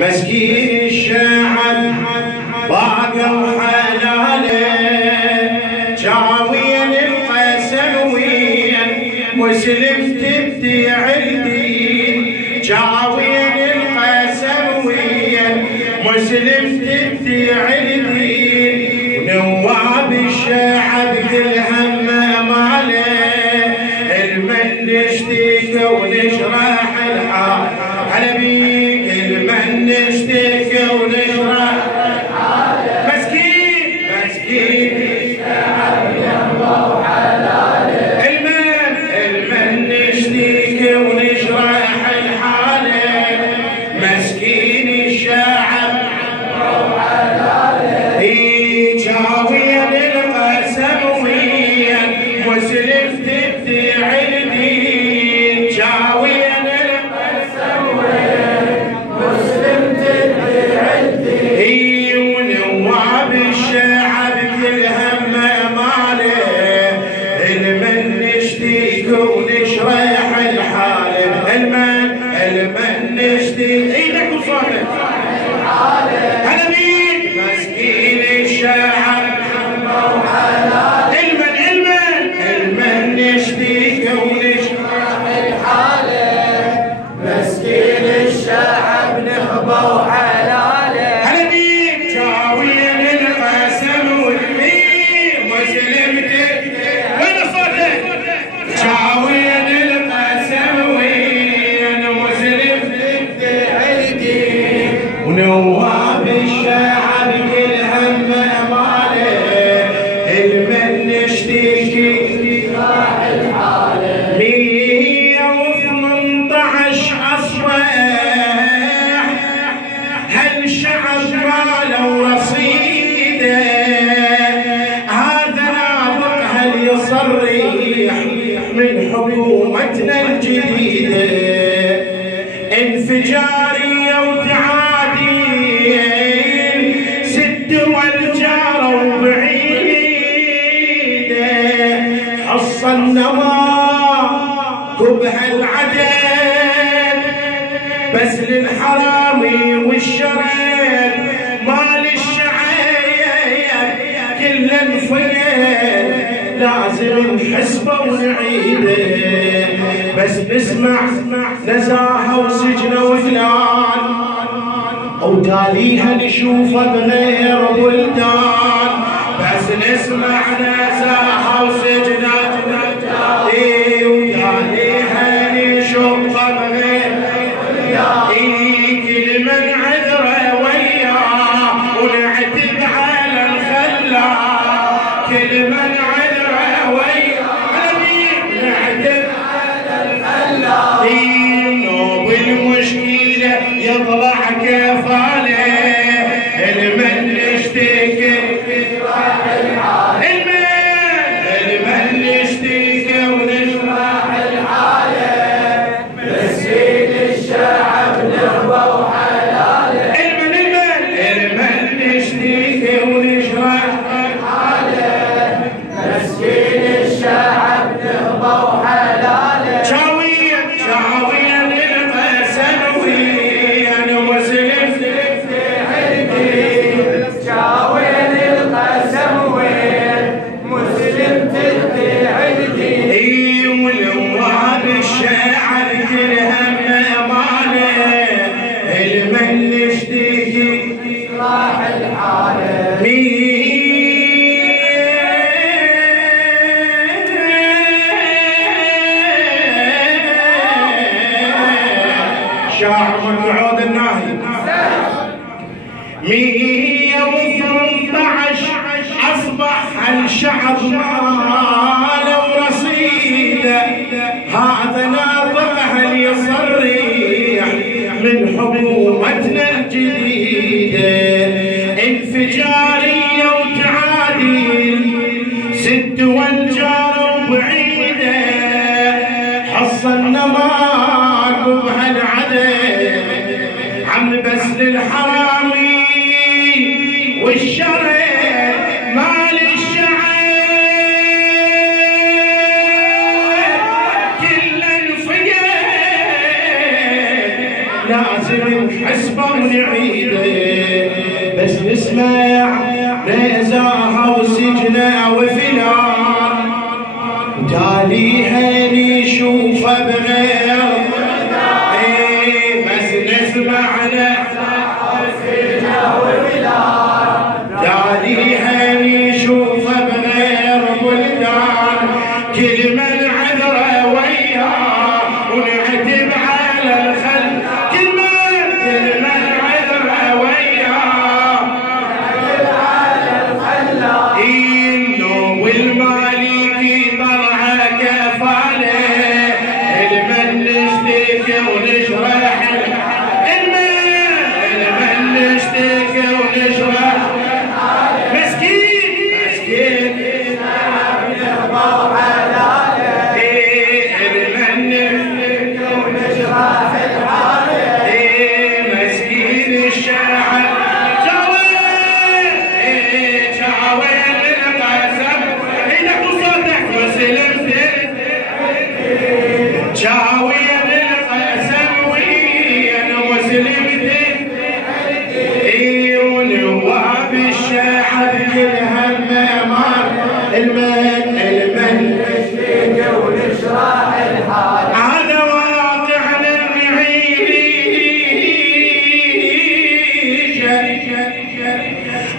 مسكين الشعب باقوا حلاله جاوين القسم ويا مسلم تبديع الدين جاوين القسم ويا مسلم تبديع الدين نواب الشعب كل هم ماله المن نشتكي ونشرح الحال على بيك المن نشتكي ونشرح الحال مسكين الشعب يهوى حلاله المن نشتكي ونشرح الحال مسكين الشعب يهوى حلاله جاوين القسم ويا مسلم تبديع الدين جاوين القسم ويا مسلم تبديع الدين ونواب الشعب كل هم ماله المن نشتكي ونشرح الحال المن نشتكي ايدك وصوتك هلا بيك مسكين الشعب المن نشتكي ونشرح الحاله مسكين الشعب نخبه وحلاله هلا بيك جاوين القسم مسلم وين صوتك جاوين القسم وين مسلم تبديع الدين ونواب الشعب كل هم ماله المن نشتكي راح الحاله 118 اصبح هالشعب ماله رصيده هذا ناطق هل يصرح من حكومتنا الجديده انفجاريه وتعادي ست والجاره بعيده حصلنا ماكو بهالعدد بس للحرامي والشرد مال الشعب كل انفيد لازم نحسبه ونعيده بس نسمع نزاهه وسجنه وفلان او تاليها نشوفه بغير بلدان بس نسمع نزاهه وسجنه وتاليها نشوفه بغير كل من عذره وياه ونعتب على الخلاق كل من عذره وياه نعتب على الخلاق نوب المشكله يطلع كفاله المن نشتكي ونشرح الحال المن نشتكي ونشرح الحال مسكين الشعب نخبه وحلاله المن نشتكي ونشرح الحال مسكين الشعب نخبه وحلاله جاوين القسم ويا مسلم تبديع الدين جاوين القسم ويا مسلم تبديع الدين ونواب الشعب كل هم ماله المن نشتكي راح الحاله شاعر مقعود الناهي 118 اصبح الشعب ماله ورصيده هذا ناطق هل يصرح من حكومتنا الجديده انفجاريه وتعادل ست والجاره وبعيده حصلنا ماكو بهالعدد عم بس للحرامي والشرد مال الشعب كل انفجار لازم حسبه ونعيده بس نسمع نزاها وسجنه وفلان تاليها نشوفه بغير بس نسمع نزاها وسجنه وفلان تاليها نشوفه بغير بلدان كل من عذره وياه ونعتب على الخل كل من عذره وياه ونعتب على الخل إنه والمالكي طلعه كفاله المن نشتكي ونشرح المن نشتكي ونشرح مسكين مسكين شاوية بالقسم وين مسلمتك ونواب الشعب كلها مار المن نشتكي ونشرح الحال هذا واقع للمعيشة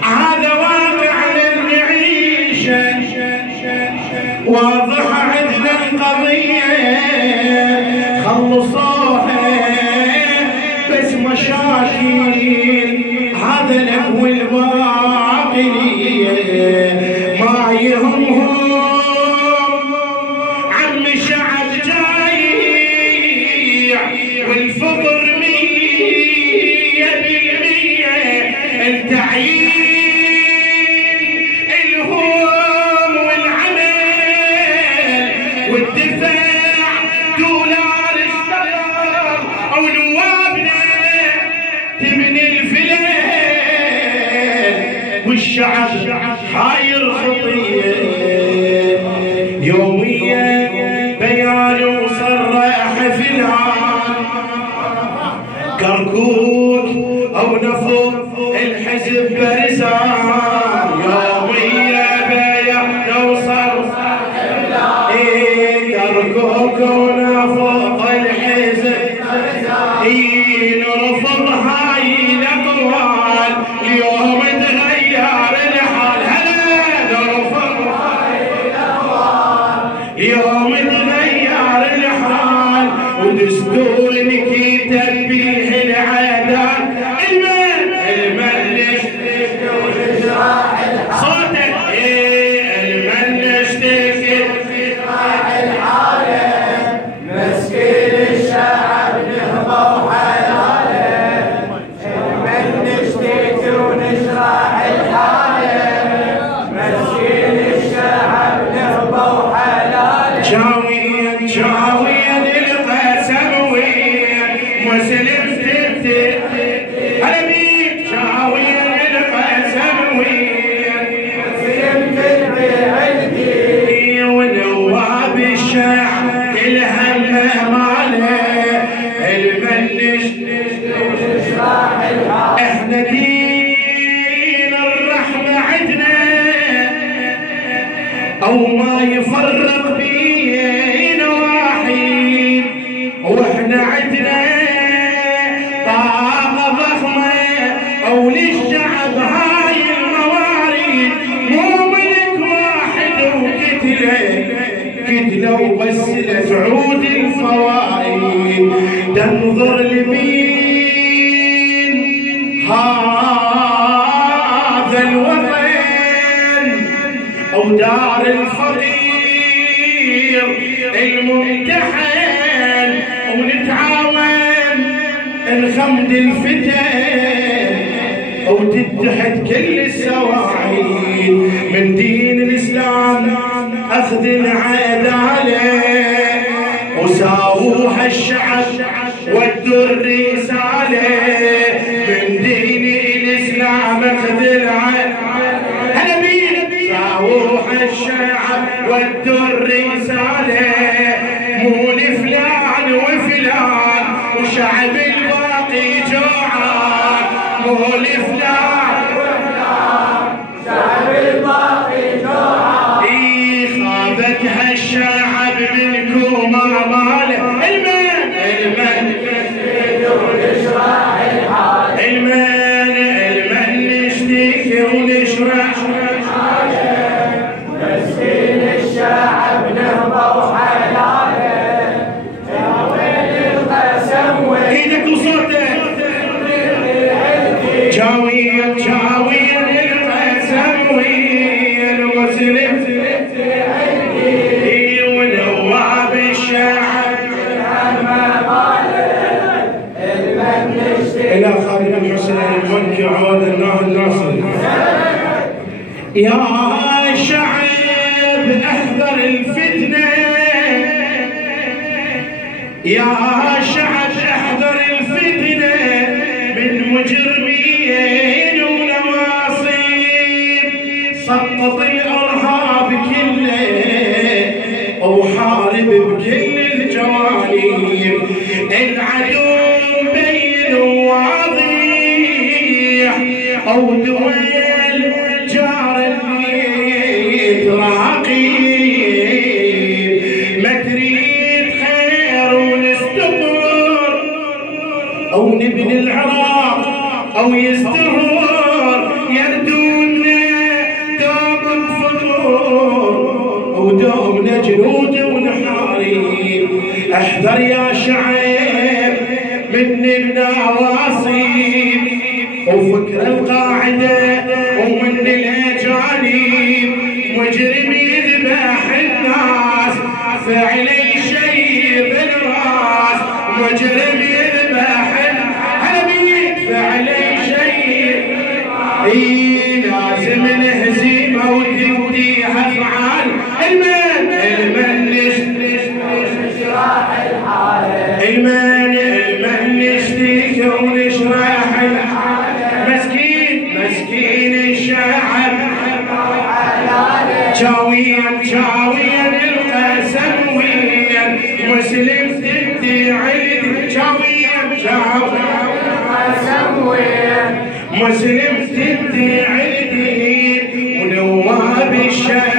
هذا واقع للمعيشة واضح عندنا القضية خلصوها بس مشاكل هذا نحو الباقية ما يهمهم عم شعب جايع والفقر 100% التعيين الهوم والعمل والدفاع دولار اشتغل او نوابنا تبني الفلان والشعب حاير خطيه يوميا بيان وصرح فلان كركوك او نفض الحزب برزان يوميا بيان وصرح كركوك ونفض الحزب نرفض هاي الاقوال اليوم تغير الحال هلا نرفض هاي الاقوال اليوم تغير الحال ودستور نكتب به العادات المن نشتكي ونشرح الحال صوتك المن نشتكي ونشرح الحال مسكين الشعب نهضه وحلاله المن نشتكي ونشرح الحال مسكين الشعب نهضه وحلاله شاوية القسم وين مسلم تبتي هلا بيك شاوية القسم وين مسلم تبتي عندي ونواب الشعب كلها ماله المن نشتكي ونشرح الحال احنا دين الرحمة عندنا او ما يفرق بينا واحد واحنا عندنا طاقة ضخمة او للشعب هاي الموارد مو ملك واحد وكتله وبس لتعود الفوائد تنظر لمين هذا الوطن او دار الفقير الممتحن ونتعاون نخمد الفتن او تتحد كل السواعد من دين الاسلام اخذ العداله وساووها الشعب ودوا الرساله من دين الاسلام اخذ العداله هلا بينا ساووها الشعب ودوا الرساله مو لفلان وفلان وشعب الباقي جوعان والفلان شعب الباقي جوعان خابت هالشعب منكم ماله المن ونشرح الحال المن نشتكي ونشرح مسكين الشعب نهضة وحلاله يا ويل القسم ايدك وصوتك جاويا جاويا القسم ويا المسلم ونواب الشعب الى خالد الحسين المنكي عواد الناصر يا شعب احذر الفتنه يا شعب احذر الفتنه من مجرمين ونواصيب سقط الارهاب كله وحارب بكل الجوانب العدو مبين وواضح او دول جار اللي تراقيب ما تريد خير ونستقر او نبني العراق او يستهور يردونا دوم الفطور او دومنا جنود ونحاريب احذر يا شعب من النواصيب وفكر القاعده ومن الاجانب مجرم يذبح الناس فعلي شيء بالراس مجرم يذبح الحبيب فعلي شيء لازم نهزمه وتنتهي افعال المن ونشرح الحال المن نشتكي ونشرح الحال مسكين الشعب جاويا القسم ويا مسلم تدي عيد جاويا القسم ويا مسلم تدي عيد ونواب الشعب